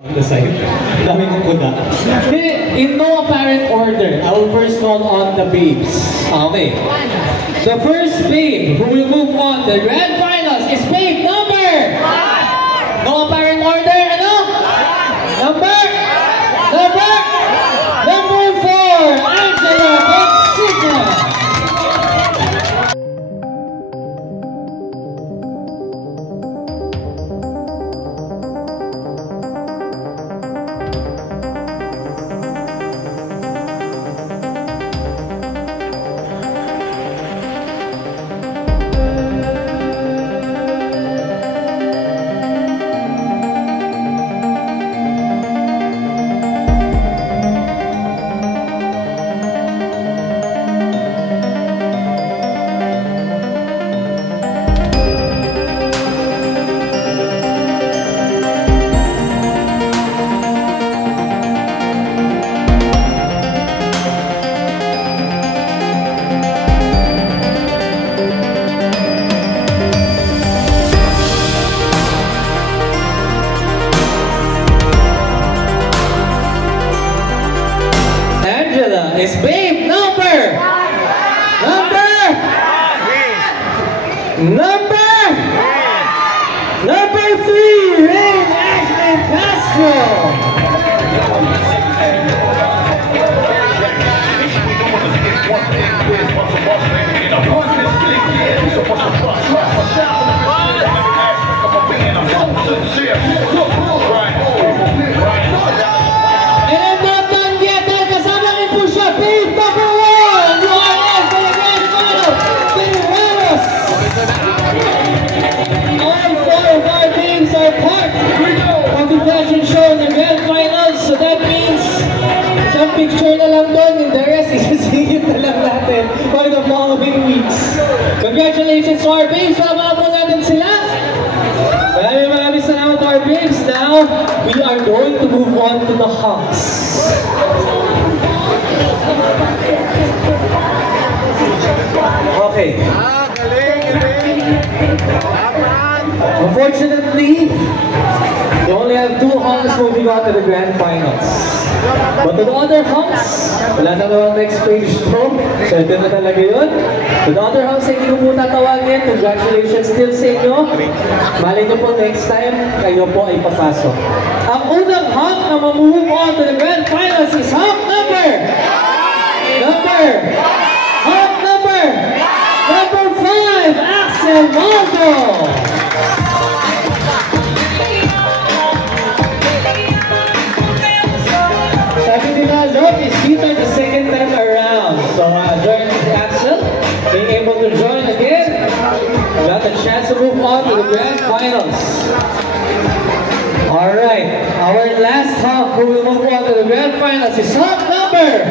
On the side. Dami kong kuda. In no apparent order, I will first call on the babes. Okay. The first babe who will move on to the grand finals is babe number 1. No apparent order, ano? Number 4, Angela Bonsigna. Is babe number 3, Rain Ashley Castro. Picture na lang doon, and the rest isasingit na lang natin for the following weeks. Congratulations to our babes! Palama po natin sila! Maraming salamat to our babes. Now, we are going to move on to the hunks. Okay. Unfortunately, we only have 2 hunks moving on to the grand finals. But to the other hunks, wala na naman next page to. So ito na talaga yun. To the other hunks, hindi ko po tatawagin. Congratulations still sa inyo. Malay nyo po next time, kayo po ay papasok. Ang unang hunk na mamove on to the grand finals is hunk number 5, Axel Maldo. Sabi nila, Lord is beaten the second time around. So, join Axel, being able to join again, got a chance to move on to the grand finals. Alright, our last hunk who will move on to the grand finals is hunk number